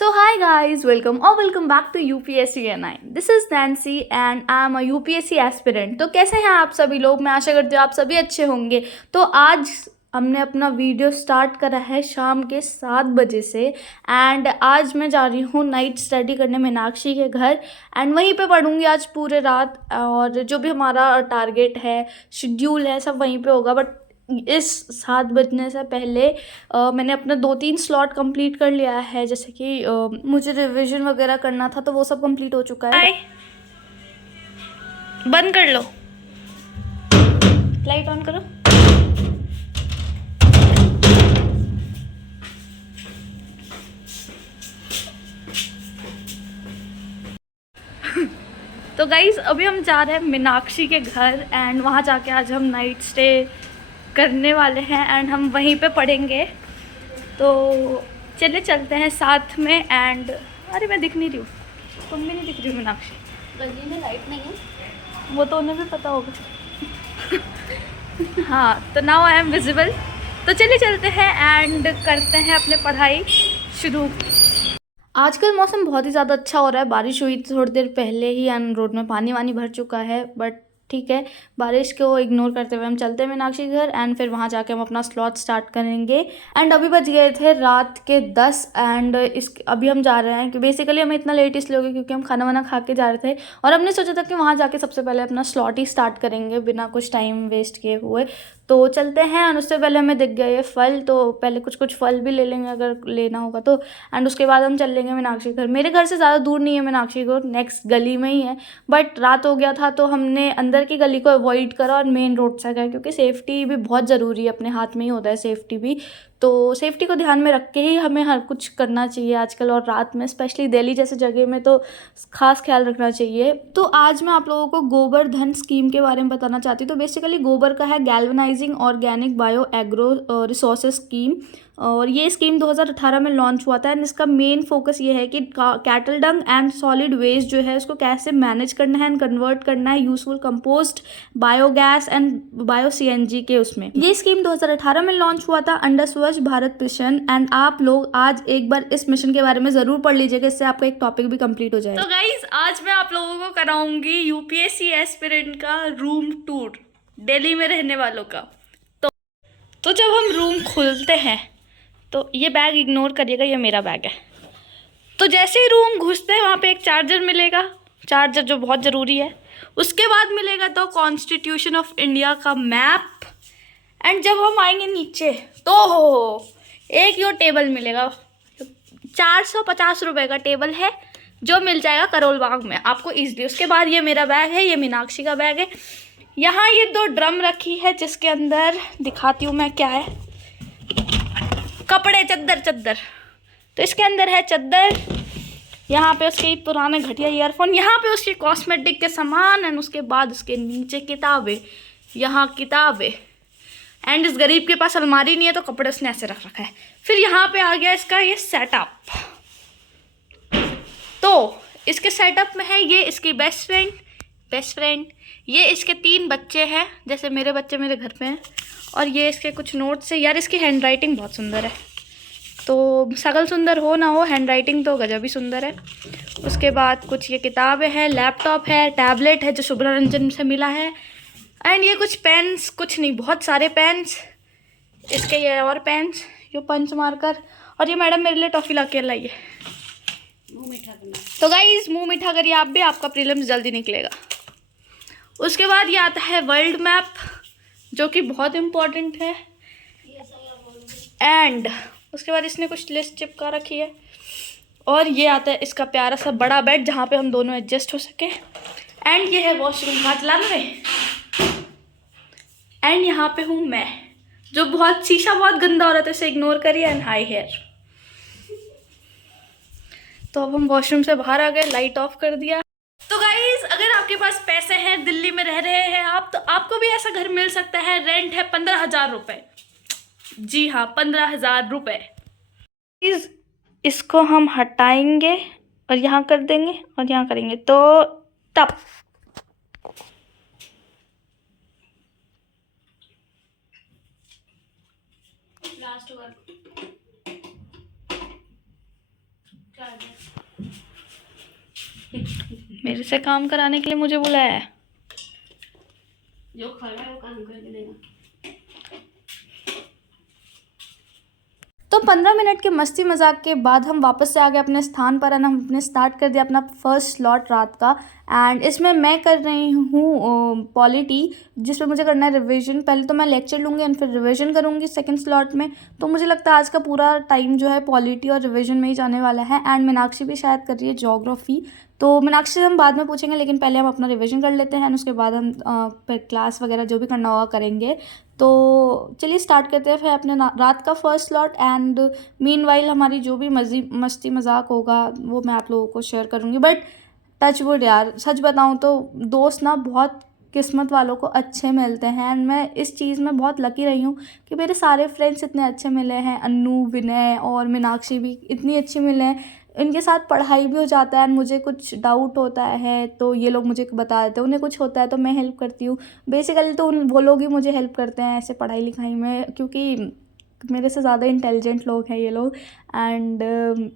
So hi guys, welcome back to UPSC NI. This is Nancy and I am a UPSC aspirant. तो कैसे हैं आप सभी लोग? मैं आशा करती हूँ आप सभी अच्छे होंगे। तो आज हमने अपना वीडियो स्टार्ट करा है शाम के 7 बजे से एंड आज मैं जा रही हूँ नाइट स्टडी करने मीनाक्षी के घर एंड वहीं पे पढ़ूंगी आज पूरे रात और जो भी हमारा टारगेट है शेड्यूल है सब वहीं पे होगा। बट इस 7 बजने से पहले मैंने अपना 2-3 स्लॉट कंप्लीट कर लिया है, जैसे कि मुझे रिवीजन वगैरह करना था तो वो सब कंप्लीट हो चुका है। बंद कर लो, लाइट ऑन करो। तो गाइज अभी हम जा रहे हैं मीनाक्षी के घर एंड वहाँ जाके आज हम नाइट स्टे करने वाले हैं एंड हम वहीं पे पढ़ेंगे। तो चले चलते हैं साथ में एंड अरे मैं दिख नहीं रही हूँ, तुम भी नहीं दिख रही हो मीनाक्षी, गली में लाइट नहीं है, वो तो उन्हें भी पता होगा। हाँ, तो नाउ आई एम विजिबल। तो चले चलते हैं एंड करते हैं अपने पढ़ाई शुरू। आजकल मौसम बहुत ही ज़्यादा अच्छा हो रहा है, बारिश हुई थोड़ी देर पहले ही एंड रोड में पानी वानी भर चुका है। बट ठीक है, बारिश को इग्नोर करते हुए हम चलते हैं मीनाक्षी घर एंड फिर वहाँ जाके हम अपना स्लॉट स्टार्ट करेंगे। एंड अभी बज गए थे रात के 10 एंड अभी हम जा रहे हैं कि बेसिकली हमें इतना लेट इसलिए हो गया क्योंकि हम खाना वाना खा के जा रहे थे और हमने सोचा था कि वहाँ जाके सबसे पहले अपना स्लॉट ही स्टार्ट करेंगे बिना कुछ टाइम वेस्ट किए हुए। तो चलते हैं और उससे पहले हमें दिख गया ये फल, तो पहले कुछ फल भी ले लेंगे अगर लेना होगा तो। एंड उसके बाद हम चल लेंगे मीनाक्षी घर। मेरे घर से ज़्यादा दूर नहीं है मीनाक्षी घर, नेक्स्ट गली में ही है। बट रात हो गया था तो हमने अंदर की गली को अवॉइड करा और मेन रोड से गए क्योंकि सेफ्टी भी बहुत ज़रूरी है, अपने हाथ में ही होता है सेफ्टी भी। तो सेफ्टी को ध्यान में रख के ही हमें हर कुछ करना चाहिए आजकल, और रात में स्पेशली दिल्ली जैसे जगह में तो खास ख्याल रखना चाहिए। तो आज मैं आप लोगों को गोबर धन स्कीम के बारे में बताना चाहती हूँ। तो बेसिकली गोबर का है galvanising organic bio agro resources scheme, और ये स्कीम 2018 में लॉन्च हुआ था एंड इसका मेन फोकस ये है कि cattle dung and solid waste जो है उसको कैसे मैनेज करना है एंड कन्वर्ट करना है useful compost, biogas and bio CNG के उसमें। ये स्कीम 2018 में लॉन्च हुआ था अंडर स्वच्छ भारत मिशन एंड आप लोग आज एक बार इस मिशन के बारे में ज़रूर पढ़ लीजिएगा, इससे आपका एक टॉपिक भी कंप्लीट हो जाएगा। तो गाइज आज मैं आप लोगों को कराऊंगी यूपीएससी एस्पिरेंट का रूम टूर, दिल्ली में रहने वालों का। तो जब हम रूम खुलते हैं तो ये बैग इग्नोर करिएगा, ये मेरा बैग है। तो जैसे ही रूम घुसते हैं वहाँ पे एक चार्जर मिलेगा, चार्जर जो बहुत ज़रूरी है। उसके बाद मिलेगा तो कॉन्स्टिट्यूशन ऑफ इंडिया का मैप एंड जब हम आएंगे नीचे तो एक यो टेबल मिलेगा, 450 रुपये का टेबल है जो मिल जाएगा करोल बाग में आपको ईजिली। उसके बाद ये मेरा बैग है, ये मीनाक्षी का बैग है। यहाँ ये 2 ड्रम रखी है जिसके अंदर दिखाती हूँ मैं क्या है, कपड़े, चद्दर। तो इसके अंदर है चद्दर, यहाँ पे उसके पुराने घटिया ईयरफोन, यहाँ पे उसके कॉस्मेटिक के सामान एंड उसके बाद उसके नीचे किताबें, यहाँ किताबें। एंड इस गरीब के पास अलमारी नहीं है तो कपड़े उसने ऐसे रख रखा है। फिर यहाँ पे आ गया इसका ये सेटअप। तो इसके सेटअप में है ये इसकी बेस्ट फ्रेंड, ये इसके 3 बच्चे हैं, जैसे मेरे बच्चे मेरे घर पे हैं, और ये इसके कुछ नोट्स है। यार इसकी हैंड राइटिंग बहुत सुंदर है, तो शकल सुंदर हो ना हो हैंड राइटिंग तो गजब ही सुंदर है। उसके बाद कुछ ये किताबें हैं, लैपटॉप है, टैबलेट है जो शुभ्रा रंजन से मिला है, एंड ये कुछ पेन्स, कुछ नहीं बहुत सारे पेन्स, इसके ये और पेन्स, ये पंच मार्कर, और ये मैडम मेरे लिए टॉफ़ी ला के लाई है। मुँह मीठा करना। तो गाइस मुंह मीठा करिए आप भी, आपका प्रीलिम्स जल्दी निकलेगा। उसके बाद ये आता है वर्ल्ड मैप जो कि बहुत इम्पोर्टेंट है, एंड उसके बाद इसने कुछ लिस्ट चिपका रखी है, और ये आता है इसका प्यारा सा बड़ा बेड जहाँ पे हम दोनों एडजस्ट हो सके, एंड ये है वॉशरूम, हाथ चला में। एंड यहाँ पे हूँ मैं, जो बहुत शीशा बहुत गंदा हो रहा था, इसे इग्नोर करिए, एंड हाई हेयर। तो अब हम वॉशरूम से बाहर आ गए, लाइट ऑफ कर दिया। तो गाइज अगर आपके पास पैसे हैं, दिल्ली में रह रहे हैं आप, तो आपको भी ऐसा घर मिल सकता है। रेंट है 15,000 रुपये, जी हाँ 15,000 रुपये। इसको हम हटाएंगे और यहाँ कर देंगे और यहाँ करेंगे तो तब लास्ट मेरे से काम कराने के लिए मुझे बुलाया है। जो खड़ा है वो काम करके देगा। तो 15 मिनट के मस्ती मजाक के बाद हम वापस से आ गए अपने स्थान पर एंड हमने स्टार्ट कर दिया अपना फर्स्ट स्लॉट रात का। एंड इसमें मैं कर रही हूँ पॉलिटी, जिसमें मुझे करना है रिवीजन। पहले तो मैं लेक्चर लूँगी एंड फिर रिवीजन करूँगी सेकंड स्लॉट में। तो मुझे लगता है आज का पूरा टाइम जो है पॉलिटी और रिवीजन में ही जाने वाला है। एंड मीनाक्षी भी शायद कर रही है ज्योग्राफी, तो मीनाक्षी से हम बाद में पूछेंगे, लेकिन पहले हम अपना रिवीजन कर लेते हैं एंड उसके बाद हम फिर क्लास वगैरह जो भी करना होगा करेंगे। तो चलिए स्टार्ट करते हैं फिर अपने रात का फर्स्ट स्लॉट। एंड मीनवाइल हमारी जो भी मस्ती मजाक होगा वो मैं आप लोगों को शेयर करूँगी। बट टच वुड यार, सच बताऊँ तो दोस्त ना बहुत किस्मत वालों को अच्छे मिलते हैं। एंड मैं इस चीज़ में बहुत लकी रही हूँ कि मेरे सारे फ्रेंड्स इतने अच्छे मिले हैं। अन्नू, विनय और मीनाक्षी भी इतनी अच्छी मिले हैं। इनके साथ पढ़ाई भी हो जाता है एंड मुझे कुछ डाउट होता है तो ये लोग मुझे बता देते हैं, उन्हें कुछ होता है तो मैं हेल्प करती हूँ। बेसिकली तो वो लोग ही मुझे हेल्प करते हैं ऐसे पढ़ाई लिखाई में, क्योंकि मेरे से ज़्यादा इंटेलिजेंट लोग हैं ये लोग। एंड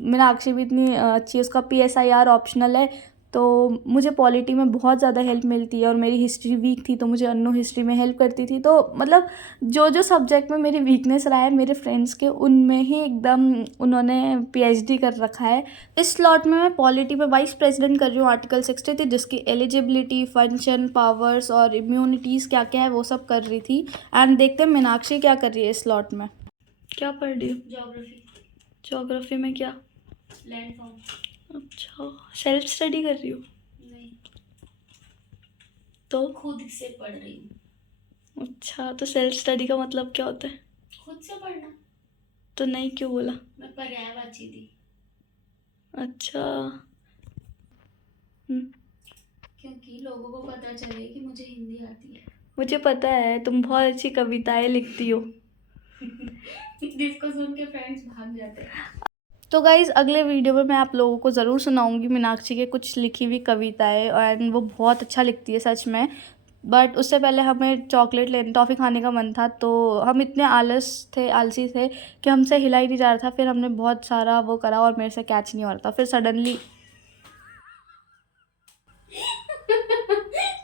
मीनाक्षी भी इतनी अच्छी है, उसका PSIR ऑप्शनल है, तो मुझे पॉलिटी में बहुत ज़्यादा हेल्प मिलती है। और मेरी हिस्ट्री वीक थी तो मुझे अन्नू हिस्ट्री में हेल्प करती थी। तो मतलब जो जो सब्जेक्ट में मेरी वीकनेस रहा है मेरे फ्रेंड्स के, उनमें ही एकदम उन्होंने PhD कर रखा है। इस स्लॉट में मैं पॉलिटी में वाइस प्रेसिडेंट कर रही हूँ आर्टिकल 63, जिसकी एलिजिबिलिटी, फंक्शन, पावर्स और इम्यूनिटीज़ क्या क्या है वो सब कर रही थी। एंड देखते हैं मीनाक्षी क्या कर रही है इस स्लॉट में। क्या पढ़ रही हूँ? ज्योग्राफी। ज्योग्राफी में क्या? Land form. अच्छा, सेल्फ स्टडी कर रही हूँ नहीं, तो? खुद से पढ़ रही हूँ। अच्छा, तो सेल्फ स्टडी का मतलब क्या होता है? खुद से पढ़ना। तो नहीं क्यों बोला? मैं पर्यायवाची थी। अच्छा। क्योंकि लोगों को पता चले कि मुझे हिंदी आती है। मुझे पता है तुम बहुत अच्छी कविताएं लिखती हो। जिसको सुन के फ्रेंड्स भाग जाते हैं। तो गाइज़ अगले वीडियो में मैं आप लोगों को ज़रूर सुनाऊंगी मीनाक्षी के कुछ लिखी हुई कविताएं, एंड वो बहुत अच्छा लिखती है सच में। बट उससे पहले हमें चॉकलेट लेने, टॉफ़ी खाने का मन था, तो हम इतने आलसी थे कि हमसे हिला ही नहीं जा रहा था। फिर हमने बहुत सारा वो करा और मेरे से कैच नहीं हो रहा था। फिर सडनली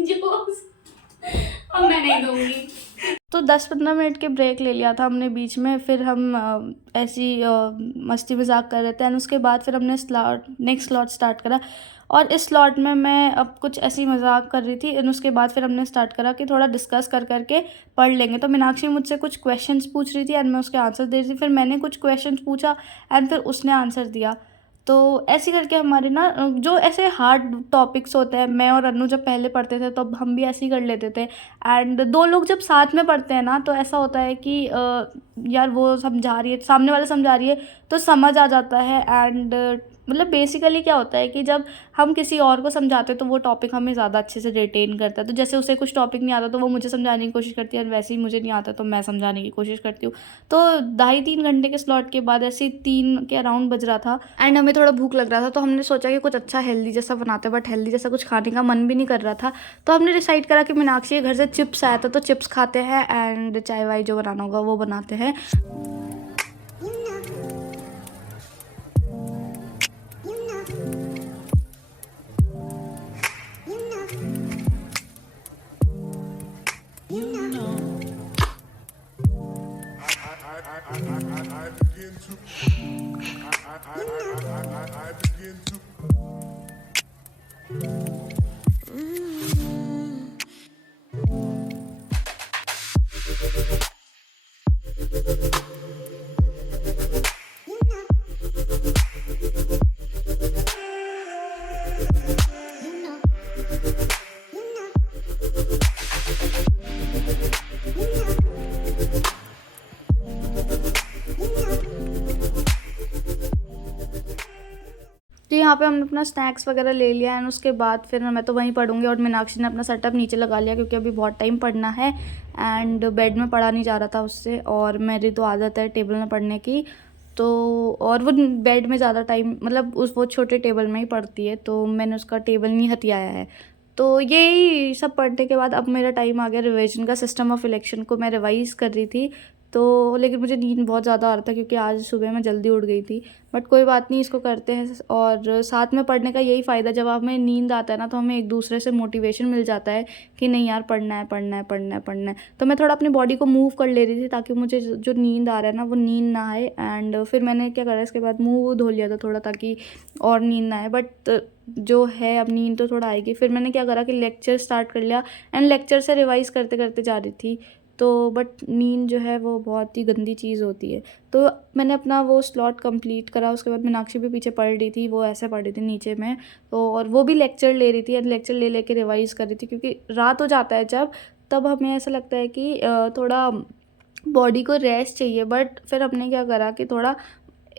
जोक्स अब मैं नहीं दूंगी। तो 10-15 मिनट के ब्रेक ले लिया था हमने बीच में। फिर हम ऐसी मस्ती मजाक कर रहे थे एंड उसके बाद फिर हमने नेक्स्ट स्लॉट स्टार्ट करा। और इस स्लॉट में मैं अब कुछ ऐसी मजाक कर रही थी एंड उसके बाद फिर हमने स्टार्ट करा कि थोड़ा डिस्कस कर करके पढ़ लेंगे। तो मीनाक्षी मुझसे कुछ क्वेश्चंस पूछ रही थी एंड मैं उसके आंसर दे रही थी। फिर मैंने कुछ क्वेश्चंस पूछा एंड फिर उसने आंसर दिया। तो ऐसे करके हमारे ना जो ऐसे हार्ड टॉपिक्स होते हैं, मैं और अन्नू जब पहले पढ़ते थे तो हम भी ऐसे ही कर लेते थे। एंड दो लोग जब साथ में पढ़ते हैं ना तो ऐसा होता है कि यार वो समझा रही है, सामने वाला समझा रही है तो समझ आ जाता है। एंड मतलब बेसिकली क्या होता है कि जब हम किसी और को समझाते हैं तो वो टॉपिक हमें ज़्यादा अच्छे से रिटेन करता है। तो जैसे उसे कुछ टॉपिक नहीं आता तो वो मुझे समझाने की कोशिश करती है, और वैसे ही मुझे नहीं आता तो मैं समझाने की कोशिश करती हूँ। तो 2.5-3 घंटे के स्लॉट के बाद ऐसे 3 के अराउंड बज रहा था एंड हमें थोड़ा भूख लग रहा था। तो हमने सोचा कि कुछ अच्छा हेल्दी जैसा बनाते हैं, बट हेल्दी जैसा कुछ खाने का मन भी नहीं कर रहा था। तो हमने डिसाइड करा कि मीनाक्षी के घर से चिप्स आया था तो चिप्स खाते हैं एंड चाय वाय जो बनाना होगा वो बनाते हैं। तो यहाँ पे हमने अपना स्नैक्स वगैरह ले लिया एंड उसके बाद फिर मैं तो वहीं पढ़ूंगी और मीनाक्षी ने अपना सेटअप नीचे लगा लिया क्योंकि अभी बहुत टाइम पढ़ना है एंड बेड में पढ़ा नहीं जा रहा था उससे। और मेरी तो आदत है टेबल में पढ़ने की, तो और वो बेड में ज़्यादा टाइम मतलब वो छोटे टेबल में ही पढ़ती है, तो मैंने उसका टेबल नहीं हथियाया है। तो यही सब पढ़ने के बाद अब मेरा टाइम आ गया रिवीजन का। सिस्टम ऑफ इलेक्शन को मैं रिवाइज़ कर रही थी, तो लेकिन मुझे नींद बहुत ज़्यादा आ रहा था क्योंकि आज सुबह मैं जल्दी उठ गई थी। बट कोई बात नहीं, इसको करते हैं। और साथ में पढ़ने का यही फ़ायदा, जब हमें नींद आता है ना तो हमें एक दूसरे से मोटिवेशन मिल जाता है कि नहीं यार पढ़ना है पढ़ना है पढ़ना है पढ़ना है। तो मैं थोड़ा अपनी बॉडी को मूव कर ले रही थी ताकि मुझे जो नींद आ रहा है ना वो नींद ना आए। एंड फिर मैंने क्या करा, इसके बाद मुँह धो लिया था थोड़ा ताकि और नींद ना आए। बट जो है अब नींद तो थोड़ा आएगी। फिर मैंने क्या करा कि लेक्चर स्टार्ट कर लिया एंड लेक्चर से रिवाइज़ करते करते जा रही थी। तो बट नींद जो है वो बहुत ही गंदी चीज़ होती है। तो मैंने अपना वो स्लॉट कंप्लीट करा। उसके बाद मीनाक्षी भी पीछे पढ़ रही थी, वो ऐसे पढ़ रही थी नीचे में। तो और वो भी लेक्चर ले रही थी एंड लेक्चर ले लेके रिवाइज़ कर रही थी क्योंकि रात हो जाता है जब, तब हमें ऐसा लगता है कि थोड़ा बॉडी को रेस्ट चाहिए। बट फिर हमने क्या करा कि थोड़ा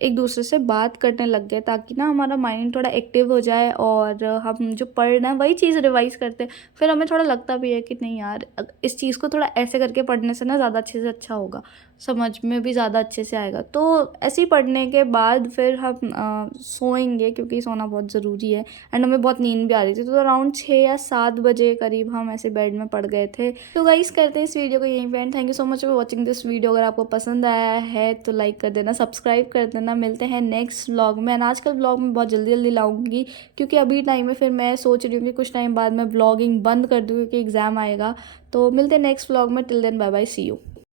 एक दूसरे से बात करने लग गए ताकि ना हमारा माइंड थोड़ा एक्टिव हो जाए और हम जो पढ़ रहे हैं वही चीज़ रिवाइज़ करते हैं। फिर हमें थोड़ा लगता भी है कि नहीं यार इस चीज़ को थोड़ा ऐसे करके पढ़ने से ना ज़्यादा अच्छे से अच्छा होगा, समझ में भी ज़्यादा अच्छे से आएगा। तो ऐसे ही पढ़ने के बाद फिर हम सोएंगे क्योंकि सोना बहुत ज़रूरी है। एंड हमें बहुत नींद भी आ रही थी, तो अराउंड 6 या 7 बजे करीब हम ऐसे बेड में पड़ गए थे। तो गाइस करते हैं इस वीडियो को यहीं पे and thank you so much for watching this video. अगर आपको पसंद आया है तो लाइक कर देना, सब्सक्राइब कर देना। मिलते हैं नेक्स्ट व्लॉग में। एंड आजकल व्लॉग में बहुत जल्दी जल्दी लाऊंगी क्योंकि अभी टाइम में फिर मैं सोच रही हूँ कि कुछ टाइम बाद मैं व्लॉगिंग बंद कर दूँ क्योंकि एग्ज़ाम आएगा। तो मिलते हैं नेक्स्ट व्लॉग में। Till then bye bye, see you.